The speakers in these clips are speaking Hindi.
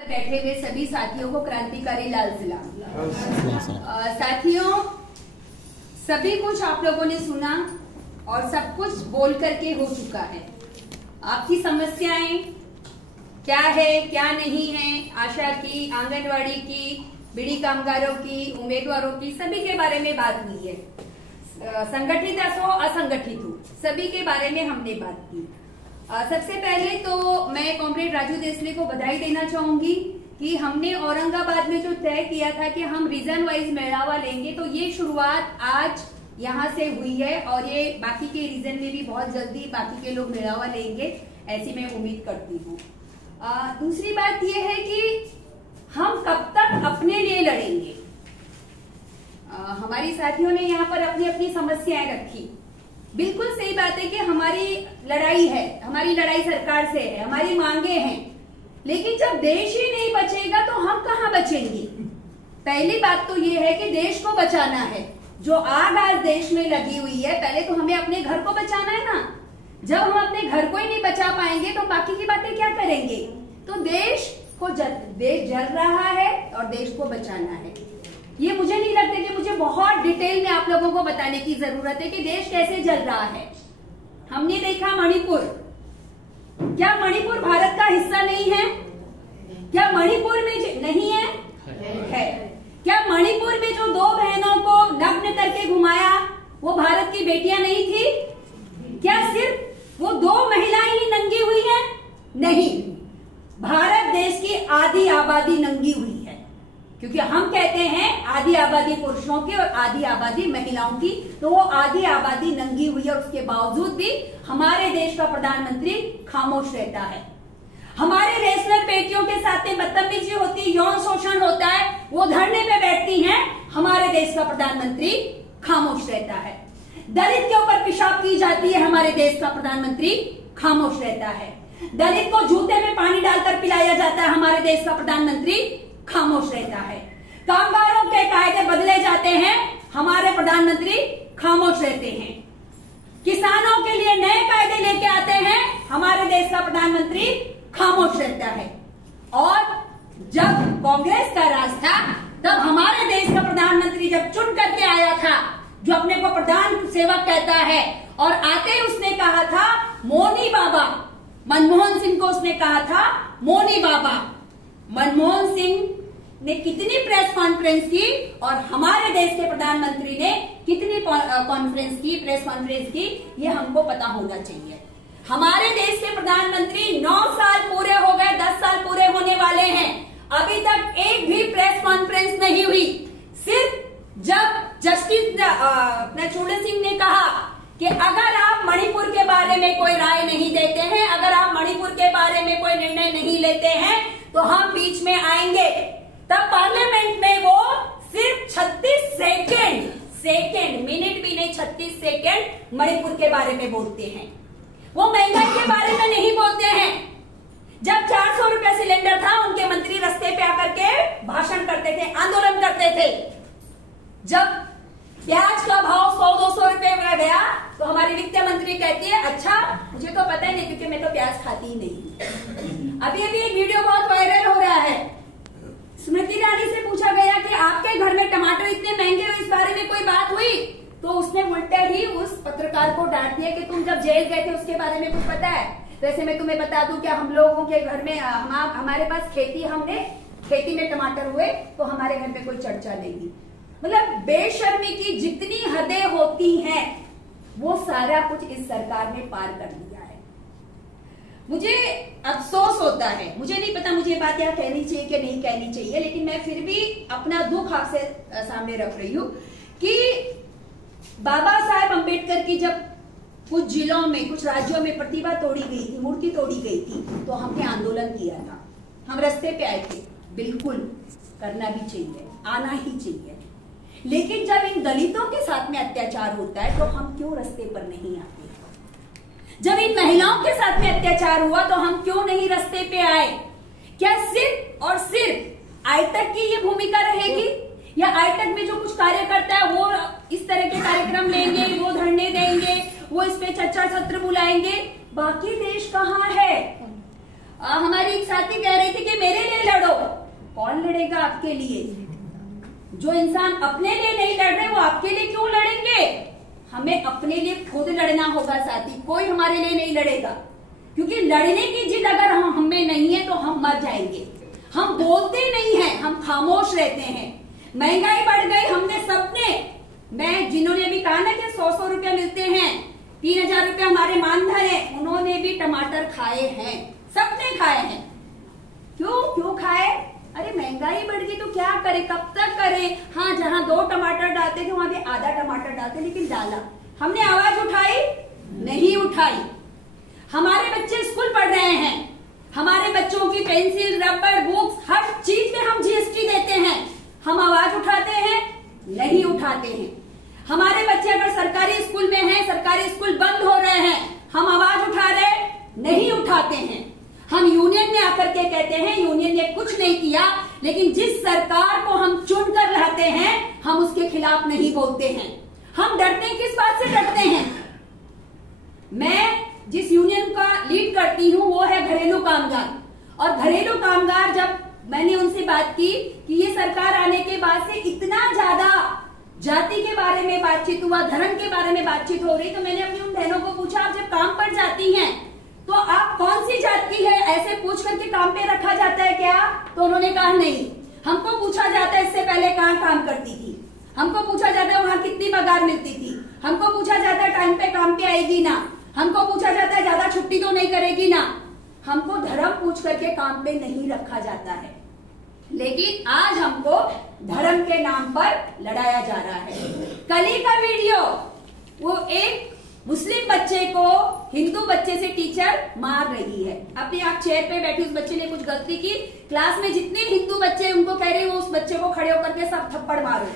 बैठे हुए सभी साथियों को क्रांतिकारी लाल सलाम। साथियों, सभी कुछ आप लोगों ने सुना और सब कुछ बोल करके हो चुका है। आपकी समस्याएं क्या है क्या नहीं है, आशा की, आंगनवाड़ी की, बीड़ी कामगारों की, उम्मीदवारों की, सभी के बारे में बात हुई है। संगठित हो असंगठित हो, सभी के बारे में हमने बात की। सबसे पहले तो मैं कॉमरेड राजू देसले को बधाई देना चाहूंगी कि हमने औरंगाबाद में जो तय किया था कि हम रीजन वाइज मेड़ावा लेंगे, तो ये शुरुआत आज यहाँ से हुई है और ये बाकी के रीजन में भी बहुत जल्दी बाकी के लोग मेड़ावा लेंगे, ऐसी मैं उम्मीद करती हूँ। दूसरी बात ये है कि हम कब तक अपने लिए लड़ेंगे। हमारी साथियों ने यहाँ पर अपनी अपनी समस्याएं रखी। बिल्कुल सही बात है कि हमारी लड़ाई है, हमारी लड़ाई सरकार से है, हमारी मांगे हैं, लेकिन जब देश ही नहीं बचेगा तो हम कहाँ बचेंगे। पहली बात तो ये है कि देश को बचाना है। जो आग आज देश में लगी हुई है, पहले तो हमें अपने घर को बचाना है ना। जब हम अपने घर को ही नहीं बचा पाएंगे तो बाकी की बातें क्या करेंगे। तो देश जल रहा है और देश को बचाना है। ये मुझे नहीं लगता कि मुझे बहुत डिटेल में आप लोगों को बताने की जरूरत है कि देश कैसे जल रहा है। हमने देखा मणिपुर, क्या मणिपुर भारत का हिस्सा नहीं है? क्या मणिपुर में नहीं है? है। क्या मणिपुर में जो दो बहनों को नग्न करके घुमाया वो भारत की बेटियां नहीं थी? क्या सिर्फ वो दो महिलाएं ही नंगी हुई हैं? नहीं, भारत देश की आधी आबादी नंगी हुई है, क्योंकि हम कहते हैं आधी आबादी पुरुषों की और आधी आबादी महिलाओं की, तो वो आधी आबादी नंगी हुई है और उसके बावजूद भी हमारे देश का प्रधानमंत्री खामोश रहता है। हमारे रेशनल बेटियों के साथ में बदतमीजी होती, यौन शोषण होता है, वो धरने पे बैठती हैं, हमारे देश का प्रधानमंत्री खामोश रहता है। दलित के ऊपर पेशाब की जाती है, हमारे देश का प्रधानमंत्री खामोश रहता है। दलित को जूते में पानी डालकर पिलाया जाता है, हमारे देश का प्रधानमंत्री खामोश रहता है। कामगारों के कायदे बदले जाते हैं, हमारे प्रधानमंत्री खामोश रहते हैं। किसानों के लिए नए कायदे लेके आते हैं, हमारे देश का प्रधानमंत्री खामोश रहता है। और जब कांग्रेस का राज था तब हमारे देश का प्रधानमंत्री जब चुन करके आया था, जो अपने को प्रधान सेवक कहता है, और आते ही उसने कहा था मोनी बाबा, मनमोहन सिंह को उसने कहा था मोनी बाबा। मनमोहन सिंह ने कितनी प्रेस कॉन्फ्रेंस की और हमारे देश के प्रधानमंत्री ने कितनी प्रेस कॉन्फ्रेंस की, ये हमको पता होना चाहिए। हमारे देश के प्रधानमंत्री 9 साल पूरे हो गए, 10 साल पूरे होने वाले हैं, अभी तक एक भी प्रेस कॉन्फ्रेंस नहीं हुई। सिर्फ जब जस्टिस चूड़ सिंह ने कहा कि अगर आप मणिपुर के बारे में कोई राय नहीं देते हैं, अगर आप मणिपुर के बारे में कोई निर्णय नहीं लेते हैं, तो हम बीच में आएंगे, तब पार्लियामेंट में वो सिर्फ 36 सेकेंड, मिनट भी नहीं, 36 सेकेंड मणिपुर के बारे में बोलते हैं। वो महंगाई के बारे में नहीं बोलते हैं। जब 400 रुपया सिलेंडर था, उनके मंत्री रास्ते पे आकर के भाषण करते थे, आंदोलन करते थे। जब प्याज का भाव 100-200 रुपए में गया तो हमारी वित्त मंत्री कहती है, अच्छा मुझे तो पता ही नहीं, क्योंकि मैं तो प्याज खाती ही नहीं। अभी एक वीडियो बहुत वायरल हो रहा है। स्मृति ईरानी से पूछा गया कि आपके घर में टमाटर इतने महंगे हुए, इस बारे में कोई बात हुई? तो उसने उल्टा ही उस पत्रकार को डांट दिया कि तुम जब जेल गए थे उसके बारे में कुछ पता है? वैसे मैं तुम्हें बता दूं, क्या हम लोगों के घर में हमारे पास खेती में टमाटर हुए, तो हमारे घर में कोई चर्चा नहीं। मतलब बेशर्मी की जितनी हदें होती हैं, वो सारा कुछ इस सरकार ने पार कर दिया है। मुझे अफसोस होता है, मुझे नहीं पता मुझे बात यहाँ कहनी चाहिए कि नहीं कहनी चाहिए, लेकिन मैं फिर भी अपना दुख आपसे सामने रख रही हूँ कि बाबा साहेब अम्बेडकर की जब कुछ जिलों में, कुछ राज्यों में प्रतिभा तोड़ी गई थी, मूर्ति तोड़ी गई थी, तो हमने आंदोलन किया था, हम रास्ते पे आए थे। बिल्कुल करना भी चाहिए, आना ही चाहिए, लेकिन जब इन दलितों के साथ में अत्याचार होता है तो हम क्यों रास्ते पर नहीं आते? जब इन महिलाओं के साथ में अत्याचार हुआ तो हम क्यों नहीं रास्ते पे आए? क्या सिर्फ और सिर्फ आयतक की ये भूमिका रहेगी, या आयतक में जो कुछ कार्य करता है वो इस तरह के कार्यक्रम लेंगे, वो धरने देंगे, वो इस पे चर्चा सत्र बुलाएंगे? बाकी देश कहाँ है? हमारी एक साथी कह रही थी कि मेरे लिए लड़ो। कौन लड़ेगा आपके लिए? जो इंसान अपने लिए नहीं लड़ रहे वो आपके लिए क्यों लड़ेंगे? हमें अपने लिए खुद लड़ना होगा साथी, कोई हमारे लिए नहीं लड़ेगा। क्योंकि लड़ने की जिद अगर हमें नहीं है तो हम मर जाएंगे। हम बोलते नहीं हैं, हम खामोश रहते हैं। महंगाई बढ़ गई, हमने सबने, मैं जिन्होंने भी कहा ना कि 100-100 रुपया मिलते हैं, 3000 रुपया हमारे मानधन है, उन्होंने भी टमाटर खाए हैं, सबने खाए हैं। क्यों खाए? अरे महंगाई बढ़ गई तो क्या करे, कब तक करे? हाँ, जहां 2 टमाटर डालते थे वहां भी आधा टमाटर डालते, लेकिन डाला। हमने आवाज उठाई? नहीं उठाई। हमारे बच्चे स्कूल पढ़ रहे हैं, हमारे बच्चों की पेंसिल, रबर, बुक्स, हर चीज में हम जीएसटी देते हैं। हम आवाज उठाते हैं? नहीं उठाते हैं। हमारे बच्चे अगर सरकारी स्कूल में हैं, सरकारी स्कूल बंद हो रहे हैं, हम आवाज उठा रहे? नहीं उठाते हैं। हम यूनियन में आकर के कहते हैं यूनियन ने कुछ नहीं किया, लेकिन जिस सरकार को हम चुनकर लाते हैं हम उसके खिलाफ नहीं बोलते हैं। हम डरते हैं, किस बात से डरते हैं? मैं जिस यूनियन का लीड करती हूँ वो है घरेलू कामगार, और घरेलू कामगार, जब मैंने उनसे बात की कि ये सरकार आने के बाद से इतना ज्यादा जाति के बारे में बातचीत हुआ, धर्म के बारे में बातचीत हो रही, तो मैंने अपनी उन बहनों को पूछा, आप जब काम पर जाती हैं तो आप कौन सी जात की है, ऐसे पूछ करके काम पे रखा जाता है क्या? तो उन्होंने कहा नहीं। हमको पूछा जाता है इससे पहले कहाँ काम करती थी, हमको पूछा जाता है वहां कितनी पगार मिलती थी, हमको पूछा जाता है टाइम पे काम पे आएगी ना, हमको पूछा जाता है ज्यादा छुट्टी तो नहीं करेगी ना। हमको धर्म पूछ करके काम पे नहीं रखा जाता है, लेकिन आज हमको धर्म के नाम पर लड़ाया जा रहा है। कल ही का वीडियो, वो एक मुस्लिम बच्चे को हिंदू बच्चे से टीचर मार रही है। अपने आप चेयर पे बैठी उस बच्चे ने कुछ गलती की, क्लास में जितने हिंदू बच्चे उनको कह रहे वो उस बच्चे को खड़े होकर के सब थप्पड़ मारो।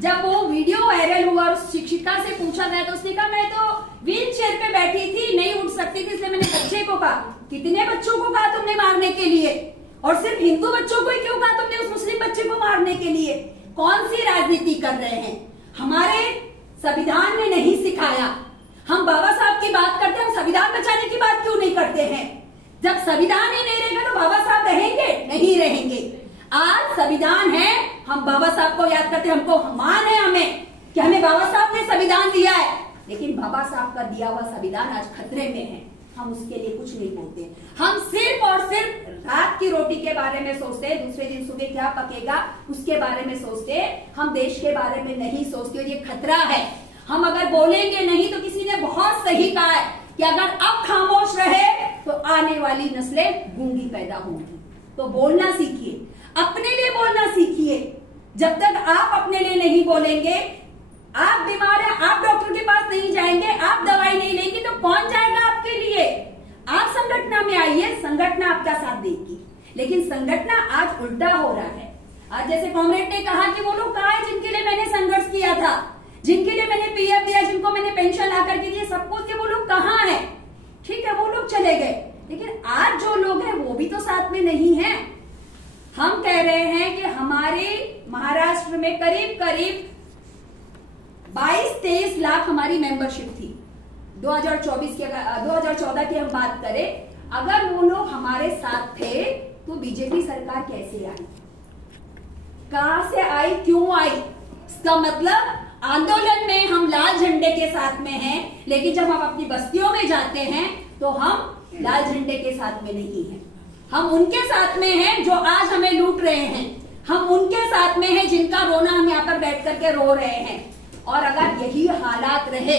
जब वो वीडियो वायरल हुआ और शिक्षिका से पूछा गया तो उसने कहा मैं तो व्हील चेयर पे बैठी थी, नहीं उठ सकती थी, इसलिए मैंने बच्चे को कहा। कितने बच्चों को कहा तुमने मारने के लिए? और सिर्फ हिंदू बच्चों को ही क्यों कहा तुमने उस मुस्लिम बच्चे को मारने के लिए? कौन सी राजनीति कर रहे हैं? हमारे संविधान ने नहीं सिखाया। हम बाबा साहब की बात करते हैं, हम संविधान बचाने की बात क्यों नहीं करते हैं? जब संविधान ही नहीं रहेगा तो बाबा साहब रहेंगे? नहीं रहेंगे। आज संविधान है, हम बाबा साहब को याद करते हैं, हमको मान है हमें कि हमें बाबा साहब ने संविधान दिया है, लेकिन बाबा साहब का दिया हुआ संविधान आज खतरे में है। हम उसके लिए कुछ नहीं बोलते। हम सिर्फ और सिर्फ रात की रोटी के बारे में सोचते हैं, दूसरे दिन सुबह क्या पकेगा उसके बारे में सोचते हैं। हम देश के बारे में नहीं सोचते, और ये खतरा है। हम अगर बोलेंगे नहीं, तो किसी ने बहुत सही कहा है कि अगर अब खामोश रहे तो आने वाली नस्लें गूंगी पैदा होंगी। तो बोलना सीखिए, अपने लिए बोलना सीखिए। जब तक आप अपने लिए नहीं बोलेंगे, आप बीमार हैं, आप डॉक्टर के पास नहीं जाएंगे, आप दवाई नहीं लेंगे, तो कौन जाएगा आपके लिए? आप संगठना में आइए, संगठना आपका साथ देगी। लेकिन संगठना आज उल्टा हो रहा है। आज जैसे कॉमरेड ने कहा कि वो लोग कहाँ है जिनके लिए मैंने संघर्ष किया था, जिनके लिए मैंने पीएफ दिया, जिनको मैंने पेंशन ला करके दिए, सबको दिए, वो लोग कहाँ है? ठीक है, वो लोग चले गए, लेकिन आज जो लोग हैं वो भी तो साथ में नहीं है। हम कह रहे हैं कि हमारे महाराष्ट्र में करीब करीब 22-23 लाख हमारी मेंबरशिप थी 2024 की। 2014 की हम बात करें, अगर वो लोग हमारे साथ थे तो बीजेपी सरकार कैसे आई, कहां से आई, क्यों आई? इसका मतलब आंदोलन में हम लाल झंडे के साथ में हैं, लेकिन जब हम अपनी बस्तियों में जाते हैं तो हम लाल झंडे के साथ में नहीं हैं। हम उनके साथ में हैं जो आज हमें लूट रहे हैं, हम उनके साथ में हैं जिनका रोना हम यहाँ पर बैठ करके रो रहे हैं। और अगर यही हालात रहे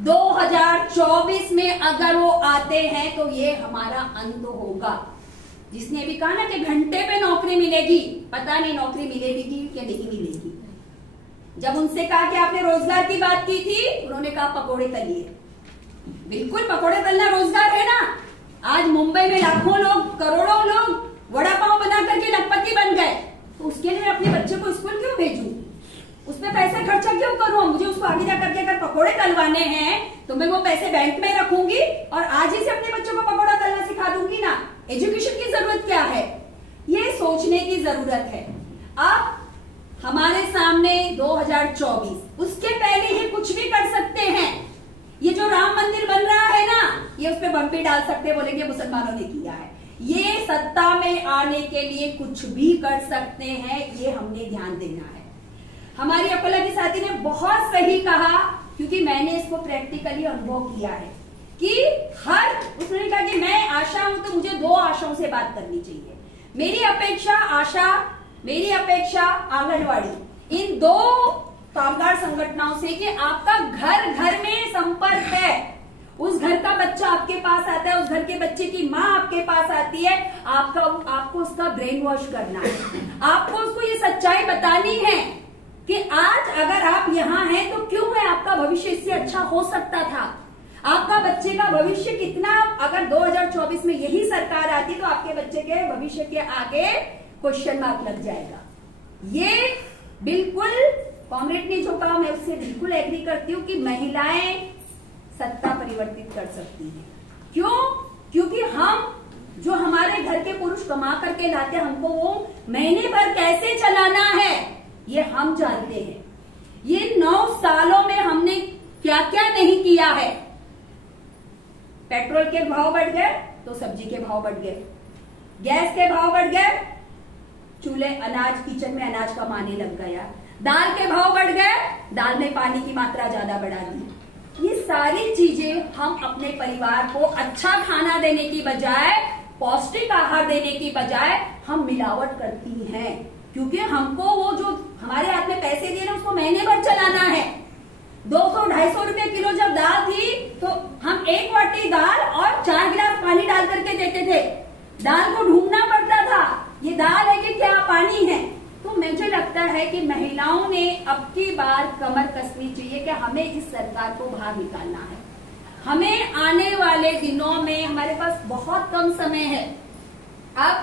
2024 में, अगर वो आते हैं तो ये हमारा अंत होगा। जिसने भी कहा ना कि घंटे पे नौकरी मिलेगी, पता नहीं नौकरी मिलेगी कि नहीं मिलेगी। जब उनसे कहा कि आपने रोजगार की बात की थी, उन्होंने कहा पकोड़े तलिए। बिल्कुल, पकोड़े तलना रोजगार है ना। आज मुंबई में लाखों लोग, करोड़ों लोग वड़ा पाव बना करके लखपति बन गए, तो उसके लिए अपने बच्चे को स्कूल क्यों भेजूं? उसमें पैसे खर्चा क्यों करूं? मुझे उसको आगे जाकर के अगर पकोड़े तलवाने हैं तो मैं वो पैसे बैंक में रखूंगी और आज ही से अपने बच्चों को पकोड़ा तलना सिखा दूंगी ना। एजुकेशन की जरूरत क्या है, ये सोचने की जरूरत है। अब हमारे सामने 2024, उसके पहले ये कुछ भी कर सकते हैं। ये जो राम मंदिर बन रहा है ना, ये उस पर बम भी डाल सकते हैं, बोलेंगे मुसलमानों ने किया है। ये सत्ता में आने के लिए कुछ भी कर सकते हैं, ये हमने ध्यान देना है। हमारी अकोला की साथी ने बहुत सही कहा, क्योंकि मैंने इसको प्रैक्टिकली अनुभव किया है कि उसने कहा कि मैं आशा हूं तो मुझे 2 आशाओं से बात करनी चाहिए। मेरी अपेक्षा आशा, मेरी अपेक्षा आंगनवाड़ी, इन 2 कामगार संगठनों से कि आपका घर घर में संपर्क है, उस घर का बच्चा आपके पास आता है, उस घर के बच्चे की माँ आपके पास आती है, आपको उसका ब्रेन वॉश करना है, आपको उसको ये सच्चाई बतानी है कि आज अगर आप यहाँ हैं तो क्यों है, आपका भविष्य इससे अच्छा हो सकता था, आपका बच्चे का भविष्य कितना, अगर 2024 में यही सरकार आती तो आपके बच्चे के भविष्य के आगे क्वेश्चन मार्क लग जाएगा। ये बिल्कुल कॉमरेड ने जो कहा मैं उससे बिल्कुल एग्री करती हूँ कि महिलाएं सत्ता परिवर्तित कर सकती है। क्यों? क्योंकि हम जो हमारे घर के पुरुष कमा करके लाते, हमको वो महीने भर कैसे चलाना है ये हम जानते हैं। ये 9 सालों में हमने क्या क्या नहीं किया है। पेट्रोल के भाव बढ़ गए तो सब्जी के भाव बढ़ गए, गैस के भाव बढ़ गए, चूल्हे अनाज किचन में अनाज कमाने लग गया, दाल के भाव बढ़ गए, दाल में पानी की मात्रा ज्यादा बढ़ा दी। ये सारी चीजें हम अपने परिवार को अच्छा खाना देने की बजाय, पौष्टिक आहार देने की बजाय हम मिलावट करती हैं, क्योंकि हमको वो जो हमारे हाथ में पैसे दिए ना उसको महीने भर चलाना है। 200-250 रुपए किलो जब दाल थी तो हम 1 वाटी दाल और 4 गिलास पानी डाल करके देते थे। दाल को ढूंढना पड़ता था, ये दाल है कि क्या पानी है। तो मुझे लगता है कि महिलाओं ने अब की बार कमर कसनी चाहिए कि हमें इस सरकार को बाहर निकालना है। हमें आने वाले दिनों में, हमारे पास बहुत कम समय है, अब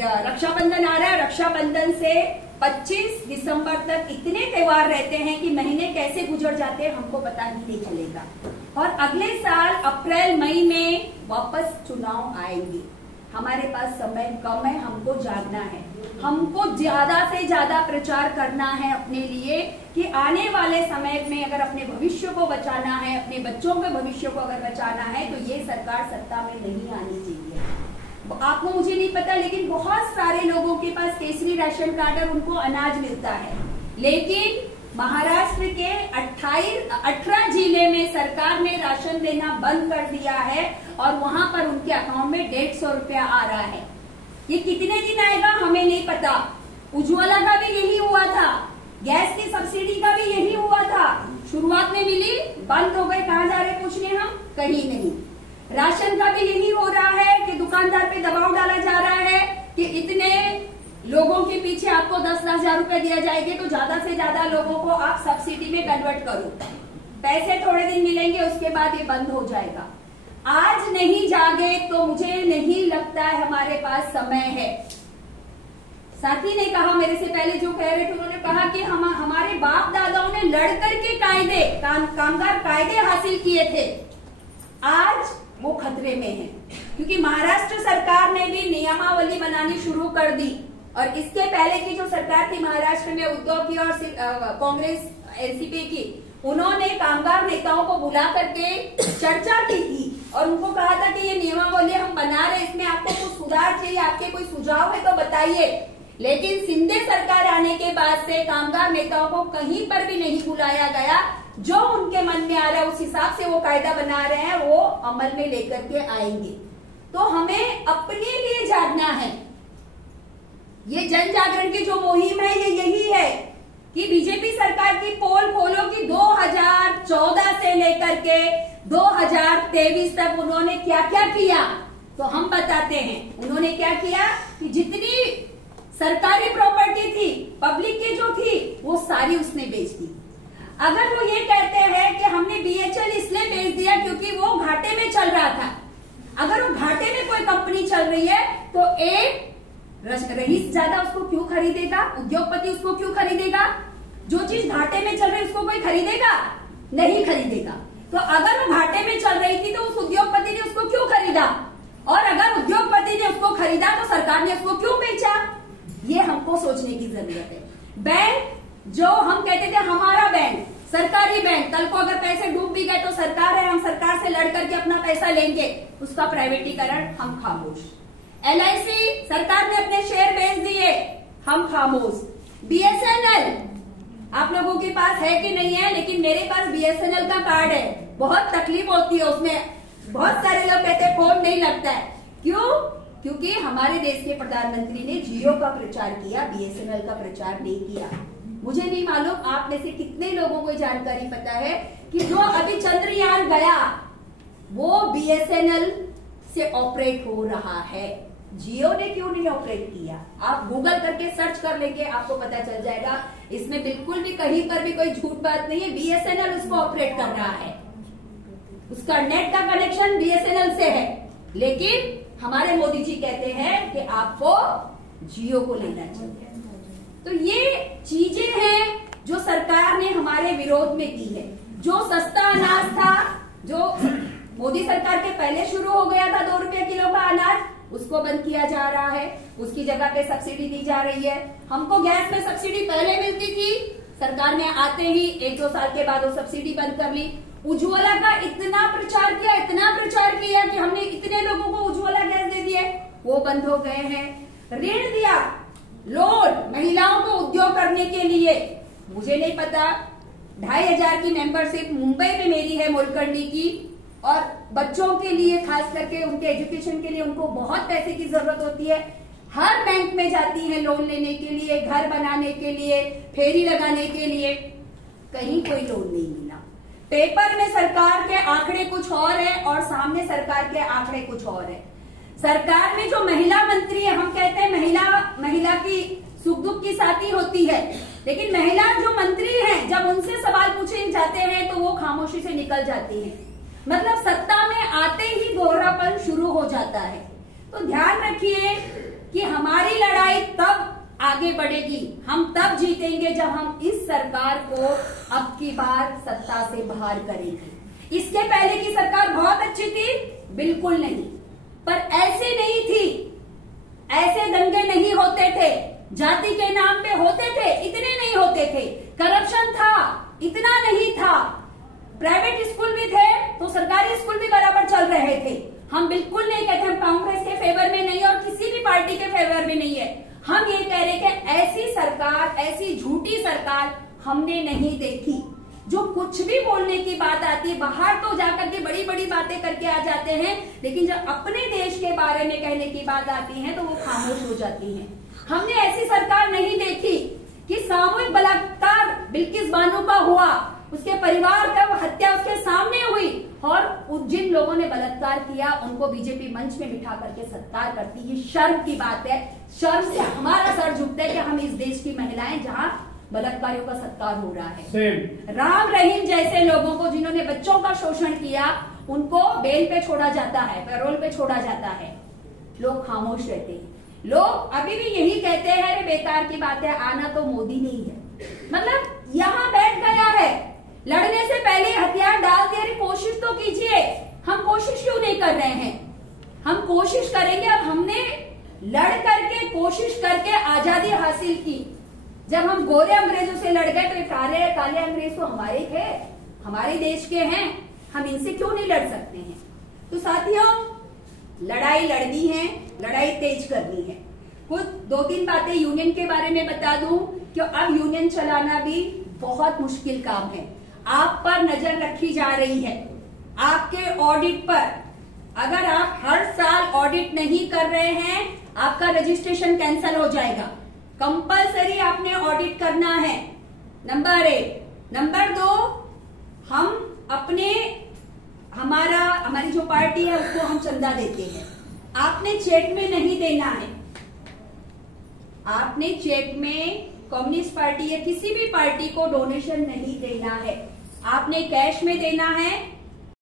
रक्षाबंधन आ रहा है, रक्षाबंधन से 25 दिसंबर तक इतने त्योहार रहते हैं कि महीने कैसे गुजर जाते हैं हमको पता ही नहीं चलेगा। और अगले साल अप्रैल मई में वापस चुनाव आएंगे। हमारे पास समय कम है, हमको जागना है, हमको ज्यादा से ज्यादा प्रचार करना है अपने लिए कि आने वाले समय में अगर अपने भविष्य को बचाना है, अपने बच्चों के भविष्य को अगर बचाना है तो ये सरकार सत्ता में नहीं आनी चाहिए। आपको मुझे नहीं पता, लेकिन बहुत सारे लोगों के पास केसरी राशन कार्ड है, उनको अनाज मिलता है, लेकिन महाराष्ट्र के 18 जिले में सरकार ने राशन देना बंद कर दिया है और वहां पर उनके अकाउंट में 150 रुपया आ रहा है। ये कितने दिन आएगा हमें नहीं पता। उज्ज्वला का भी यही हुआ था, गैस की सब्सिडी का भी यही हुआ था, शुरुआत में मिली, बंद हो गई, कहाँ जा रहे पूछने हम, कहीं नहीं। राशन का भी यही हो रहा है कि दुकानदार पे दबाव डाला जा रहा है कि इतने लोगों के पीछे आपको 10-10 हजार रुपए दिया जाएंगे तो ज्यादा से ज्यादा लोगों को आप सब्सिडी में कन्वर्ट करो, पैसे थोड़े दिन मिलेंगे, उसके बाद ये बंद हो जाएगा। आज नहीं जागे तो मुझे नहीं लगता है हमारे पास समय है। साथी ने कहा, मेरे से पहले जो कह रहे थे उन्होंने कहा कि हमारे बाप दादाओं ने लड़ करके कायदे, कामगार कायदे हासिल किए थे, आज वो खतरे में है, क्योंकि महाराष्ट्र सरकार ने भी नियमावली बनानी शुरू कर दी। और इसके पहले की जो सरकार थी महाराष्ट्र में, उद्धव की और कांग्रेस एनसीपी की, उन्होंने कामगार नेताओं को बुला करके चर्चा की थी और उनको कहा था कि ये नियमावली हम बना रहे, इसमें आपको कुछ सुधार चाहिए, आपके कोई सुझाव है तो बताइए। लेकिन शिंदे सरकार आने के बाद से कामगार नेताओं को कहीं पर भी नहीं बुलाया गया, जो उनके मन में आ रहा है उस हिसाब से वो कायदा बना रहे हैं, वो अमल में लेकर के आएंगे। तो हमें अपने लिए जागना है। ये जन जागरण की जो मुहिम है ये यही है कि बीजेपी सरकार की पोल खोलो कि 2014 से लेकर के 2023 तक उन्होंने क्या क्या किया, तो हम बताते हैं। उन्होंने क्या किया कि जितनी सरकारी प्रॉपर्टी थी, पब्लिक की जो थी, वो सारी उसने बेच दी। अगर वो ये कहते हैं कि हमने बीएचएल इसलिए बेच दिया क्योंकि वो घाटे में चल रहा था, अगर वो घाटे में कोई कंपनी चल रही है तो एक रईस ज्यादा उसको क्यों खरीदेगा, उद्योगपति उसको क्यों खरीदेगा? जो चीज घाटे में चल रही है उसको कोई खरीदेगा? नहीं खरीदेगा। तो अगर वो घाटे में चल रही थी तो उस उद्योगपति ने उसको क्यों खरीदा, और अगर उद्योगपति ने उसको खरीदा तो सरकार ने उसको क्यों बेचा? ये हमको सोचने की जरूरत है। बैंक, जो हम कहते थे हमारा बैंक, सरकारी बैंक, कल को अगर पैसे डूब भी गए तो सरकार है, हम सरकार से लड़ करके अपना पैसा लेंगे, उसका प्राइवेटीकरण, हम खामोश। LIC, सरकार ने अपने शेयर बेच दिए, हम खामोश। BSNL, आप लोगों के पास है कि नहीं है, लेकिन मेरे पास BSNL का कार्ड है, बहुत तकलीफ होती है उसमें। बहुत सारे लोग कहते हैं फोन नहीं लगता है, क्यों? क्योंकि हमारे देश के प्रधानमंत्री ने जियो का प्रचार किया, BSNL का प्रचार नहीं किया। मुझे नहीं मालूम आप में से कितने लोगों को जानकारी पता है कि जो अभी चंद्रयान गया वो BSNL से ऑपरेट हो रहा है, जियो ने क्यों नहीं ऑपरेट किया? आप गूगल करके सर्च कर लेंगे, आपको पता चल जाएगा। इसमें बिल्कुल भी कहीं पर भी कोई झूठ बात नहीं है, BSNL उसको ऑपरेट कर रहा है, उसका नेट का कनेक्शन BSNL से है। लेकिन हमारे मोदी जी कहते हैं कि आपको जियो को लेना चाहिए। तो ये चीजें हैं जो सरकार ने हमारे विरोध में की है। जो सस्ता अनाज था, जो मोदी सरकार के पहले शुरू हो गया था 2 रुपए किलो का अनाज, उसको बंद किया जा रहा है, उसकी जगह पे सब्सिडी दी जा रही है। हमको गैस में सब्सिडी पहले मिलती थी, सरकार ने आते ही 1-2 साल के बाद वो सब्सिडी बंद कर ली। उज्ज्वला का इतना प्रचार किया कि हमने इतने लोगों को उज्ज्वला गैस दे दिए, वो बंद हो गए हैं। ऋण दिया, लोन महिलाओं को उद्योग करने के लिए, मुझे नहीं पता, 2500 की मेंबरशिप मुंबई में मेरी है मोलकर्णी की, और बच्चों के लिए खास करके उनके एजुकेशन के लिए उनको बहुत पैसे की जरूरत होती है। हर बैंक में जाती है लोन लेने के लिए, घर बनाने के लिए, फेरी लगाने के लिए, कहीं कोई लोन नहीं मिला। पेपर में सरकार के आंकड़े कुछ और है और सामने सरकार के आंकड़े कुछ और है। सरकार में जो महिला मंत्री है, हम कहते हैं महिला की सुख दुख की साथी होती है, लेकिन महिला जो मंत्री हैं जब उनसे सवाल पूछे जाते हैं तो वो खामोशी से निकल जाती है। मतलब सत्ता में आते ही दोहरापन शुरू हो जाता है। तो ध्यान रखिए कि हमारी लड़ाई तब आगे बढ़ेगी, हम तब जीतेंगे जब हम इस सरकार को अब की बार सत्ता से बाहर करेंगे। इसके पहले की सरकार बहुत अच्छी थी, बिल्कुल नहीं, पर ऐसे नहीं थी, ऐसे दंगे नहीं होते थे, जाति के नाम पे होते थे, इतने नहीं होते थे, करप्शन था, इतना नहीं था, प्राइवेट स्कूल भी थे तो सरकारी स्कूल भी बराबर चल रहे थे। हम बिल्कुल नहीं कहते, हम कांग्रेस के फेवर में नहीं और किसी भी पार्टी के फेवर में नहीं है। हम ये कह रहे कि ऐसी सरकार, ऐसी झूठी सरकार हमने नहीं देखी, जो कुछ भी बोलने की बात आती है, बाहर तो जाकर के बड़ी बड़ी बातें करके आ जाते हैं, लेकिन जब अपने देश के बारे में कहने की बात आती है तो वो खामोश हो जाती है। हमने ऐसी सरकार नहीं देखी कि सामूहिक बलात्कार बिल्किस बानो का हुआ, उसके परिवार का हत्या उसके सामने हुई, और जिन लोगों ने बलात्कार किया उनको बीजेपी मंच में बिठा करके सत्कार करती है। शर्म की बात है, शर्म से हमारा सर झुकता है कि हम इस देश की महिलाएं जहां बलात्कारियों का सत्कार हो रहा है। राम रहीम जैसे लोगों को जिन्होंने बच्चों का शोषण किया, उनको बेल पे छोड़ा जाता है, पैरोल पे छोड़ा जाता है, लोग खामोश रहते हैं। लोग अभी भी यही कहते हैं अरे बेकार की बात है, आना तो मोदी नहीं है। मतलब यहां बैठ गया है, लड़ने से पहले हथियार डाल दे, अरे कोशिश तो कीजिए। हम कोशिश क्यों नहीं कर रहे हैं? हम कोशिश करेंगे। अब हमने लड़ करके, कोशिश करके आजादी हासिल की। जब हम गोरे अंग्रेजों से लड़ गए तो काले अंग्रेज तो हमारे थे, हमारे देश के हैं, हम इनसे क्यों नहीं लड़ सकते हैं? तो साथियों, लड़ाई लड़नी है, लड़ाई तेज करनी है। कुछ 2-3 बातें यूनियन के बारे में बता दूं कि अब यूनियन चलाना भी बहुत मुश्किल काम है। आप पर नजर रखी जा रही है, आपके ऑडिट पर। अगर आप हर साल ऑडिट नहीं कर रहे हैं, आपका रजिस्ट्रेशन कैंसिल हो जाएगा। कंपलसरी आपने ऑडिट करना है, नंबर 1। नंबर 2, हम हमारी जो पार्टी है उसको हम चंदा देते हैं, आपने चेक में नहीं देना है। आपने चेक में कम्युनिस्ट पार्टी या किसी भी पार्टी को डोनेशन नहीं देना है, आपने कैश में देना है।